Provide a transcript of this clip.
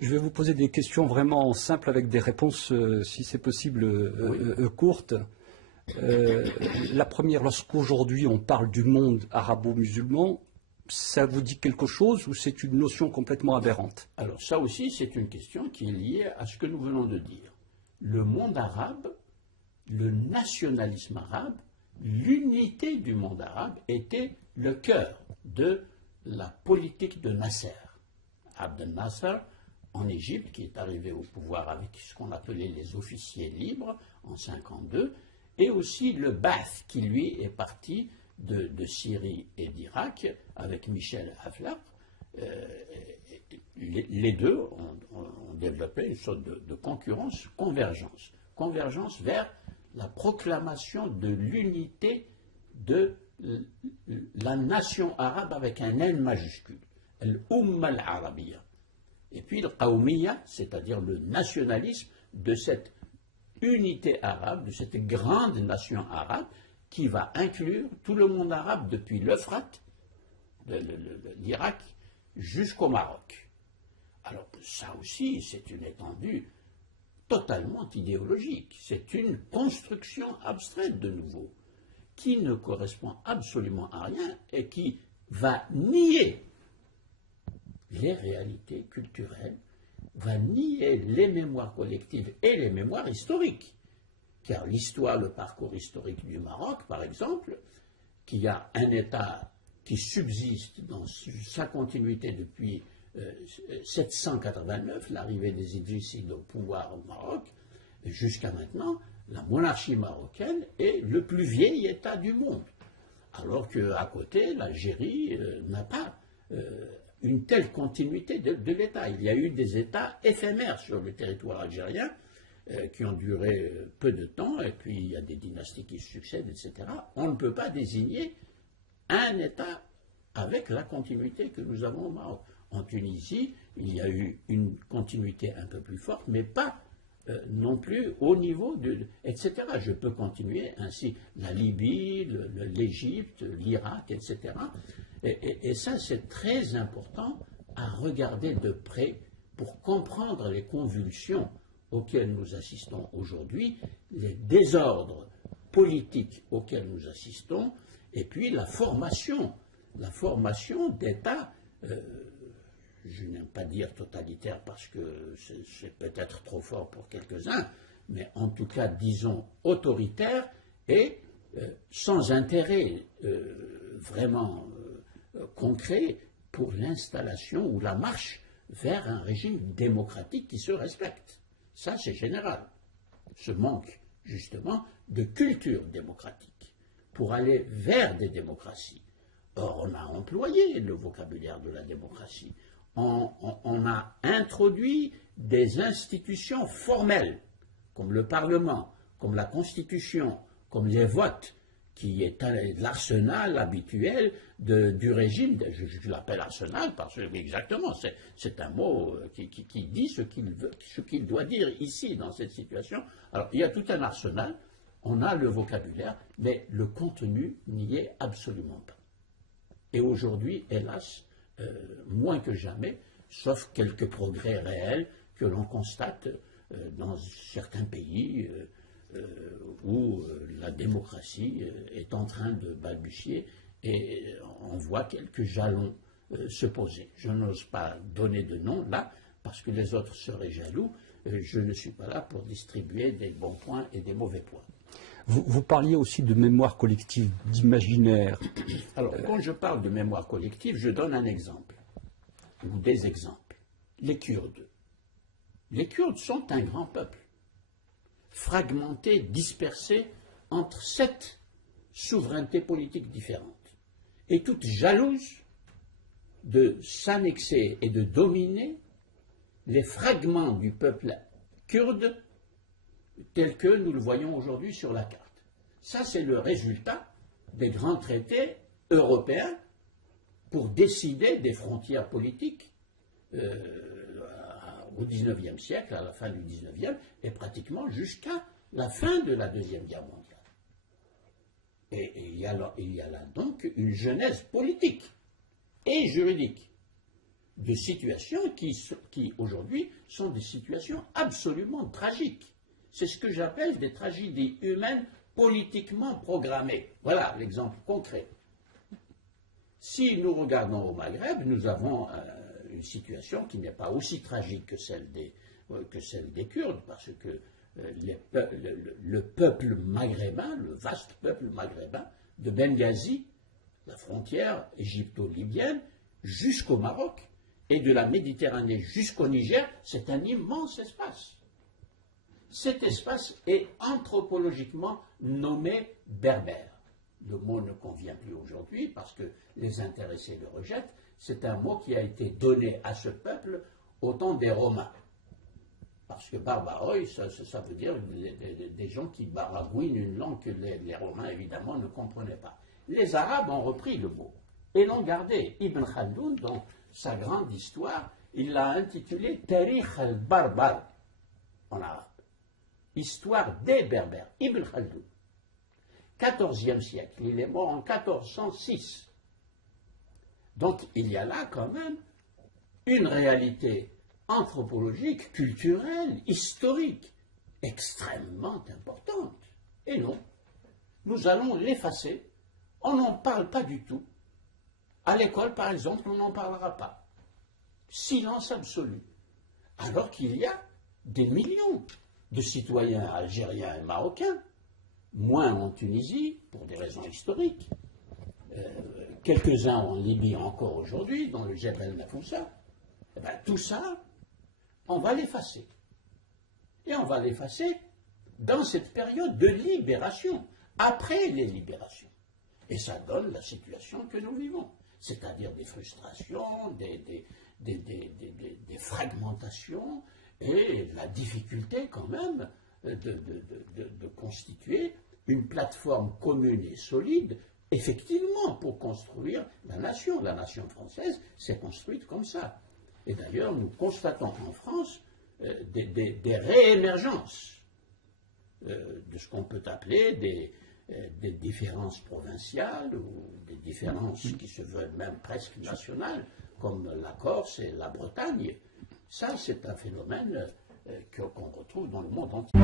Je vais vous poser des questions vraiment simples avec des réponses, si c'est possible, courtes. La première, lorsqu'aujourd'hui on parle du monde arabo-musulman, ça vous dit quelque chose ou c'est une notion complètement aberrante? Alors ça aussi, c'est une question qui est liée à ce que nous venons de dire. Le monde arabe, le nationalisme arabe, l'unité du monde arabe était le cœur de la politique de Nasser. Abdel Nasser, en Égypte, qui est arrivé au pouvoir avec ce qu'on appelait les officiers libres en 1952, et aussi le Ba'ath, qui lui est parti de Syrie et d'Irak avec Michel Aflaq. Les deux ont développé une sorte de concurrence, convergence vers la proclamation de l'unité de la nation arabe avec un N majuscule, l'Umma al-Arabiyya. Et puis le Qawmiyya, c'est-à-dire le nationalisme de cette unité arabe, de cette grande nation arabe, qui va inclure tout le monde arabe depuis l'Euphrate, l'Irak, jusqu'au Maroc. Alors ça aussi, c'est une étendue totalement idéologique. C'est une construction abstraite de nouveau, qui ne correspond absolument à rien et qui va nier les réalités culturelles, va nier les mémoires collectives et les mémoires historiques. Car l'histoire, le parcours historique du Maroc, par exemple, qui a un État qui subsiste dans sa continuité depuis 789, l'arrivée des Idrissides au pouvoir au Maroc, jusqu'à maintenant, la monarchie marocaine est le plus vieil État du monde. Alors qu'à côté, l'Algérie n'a pas une telle continuité de l'État. Il y a eu des États éphémères sur le territoire algérien qui ont duré peu de temps, et puis il y a des dynasties qui se succèdent, etc. On ne peut pas désigner un État avec la continuité que nous avons au Maroc. En Tunisie, il y a eu une continuité un peu plus forte, mais pas non plus au niveau de... etc. Je peux continuer ainsi. La Libye, l'Égypte, l'Irak, etc. Et ça, c'est très important à regarder de près pour comprendre les convulsions auxquelles nous assistons aujourd'hui, les désordres politiques auxquels nous assistons, et puis la formation d'États, je n'aime pas dire totalitaire parce que c'est peut-être trop fort pour quelques-uns, mais en tout cas, disons, autoritaire et sans intérêt vraiment concret pour l'installation ou la marche vers un régime démocratique qui se respecte. Ça, c'est général. Ce manque, justement, de culture démocratique pour aller vers des démocraties. Or, on a employé le vocabulaire de la démocratie. On a introduit des institutions formelles, comme le Parlement, comme la Constitution, comme les votes, qui est l'arsenal habituel du régime. Je l'appelle arsenal parce que, exactement, c'est un mot qui dit ce qu'il doit dire ici, dans cette situation. Alors, il y a tout un arsenal, on a le vocabulaire, mais le contenu n'y est absolument pas. Et aujourd'hui, hélas, moins que jamais, sauf quelques progrès réels que l'on constate dans certains pays où la démocratie est en train de balbutier et on voit quelques jalons se poser. Je n'ose pas donner de nom là parce que les autres seraient jaloux. Je ne suis pas là pour distribuer des bons points et des mauvais points. Vous parliez aussi de mémoire collective, d'imaginaire. Alors, quand je parle de mémoire collective, je donne un exemple, ou des exemples. Les Kurdes. Les Kurdes sont un grand peuple, fragmenté, dispersé entre 7 souverainetés politiques différentes, et toutes jalouses de s'annexer et de dominer les fragments du peuple kurde tel que nous le voyons aujourd'hui sur la carte. Ça, c'est le résultat des grands traités européens pour décider des frontières politiques au XIXe siècle, à la fin du XIXe, et pratiquement jusqu'à la fin de la Deuxième Guerre mondiale. Et il y a là donc une genèse politique et juridique de situations qui aujourd'hui, sont des situations absolument tragiques. C'est ce que j'appelle des tragédies humaines politiquement programmées. Voilà l'exemple concret. Si nous regardons au Maghreb, nous avons une situation qui n'est pas aussi tragique que celle des Kurdes, parce que le peuple maghrébin, le vaste peuple maghrébin, de Benghazi, la frontière égypto-libyenne, jusqu'au Maroc, et de la Méditerranée jusqu'au Niger, c'est un immense espace. Cet espace est anthropologiquement nommé berbère. Le mot ne convient plus aujourd'hui parce que les intéressés le rejettent. C'est un mot qui a été donné à ce peuple au temps des Romains. Parce que barbaroi, ça veut dire des gens qui baragouinent une langue que les Romains, évidemment, ne comprenaient pas. Les Arabes ont repris le mot et l'ont gardé. Ibn Khaldoun, dans sa grande histoire, il l'a intitulé Tarikh al-Barbar, en arabe. Histoire des Berbères. Ibn Khaldoun. 14e siècle. Il est mort en 1406. Donc, il y a là, quand même, une réalité anthropologique, culturelle, historique, extrêmement importante. Et non, nous allons l'effacer. On n'en parle pas du tout. À l'école, par exemple, on n'en parlera pas. Silence absolu. Alors qu'il y a des millions de citoyens algériens et marocains, moins en Tunisie, pour des raisons historiques, quelques-uns en Libye encore aujourd'hui, dans le Jebel Nafoussa. Eh bien, tout ça, on va l'effacer. Et on va l'effacer dans cette période de libération, après les libérations. Et ça donne la situation que nous vivons, c'est-à-dire des frustrations, des fragmentations et la difficulté quand même de constituer une plateforme commune et solide, effectivement, pour construire la nation. La nation française s'est construite comme ça. Et d'ailleurs, nous constatons en France des réémergences de ce qu'on peut appeler des différences provinciales ou des différences qui se veulent même presque nationales, comme la Corse et la Bretagne. Ça, c'est un phénomène qu'on retrouve dans le monde entier.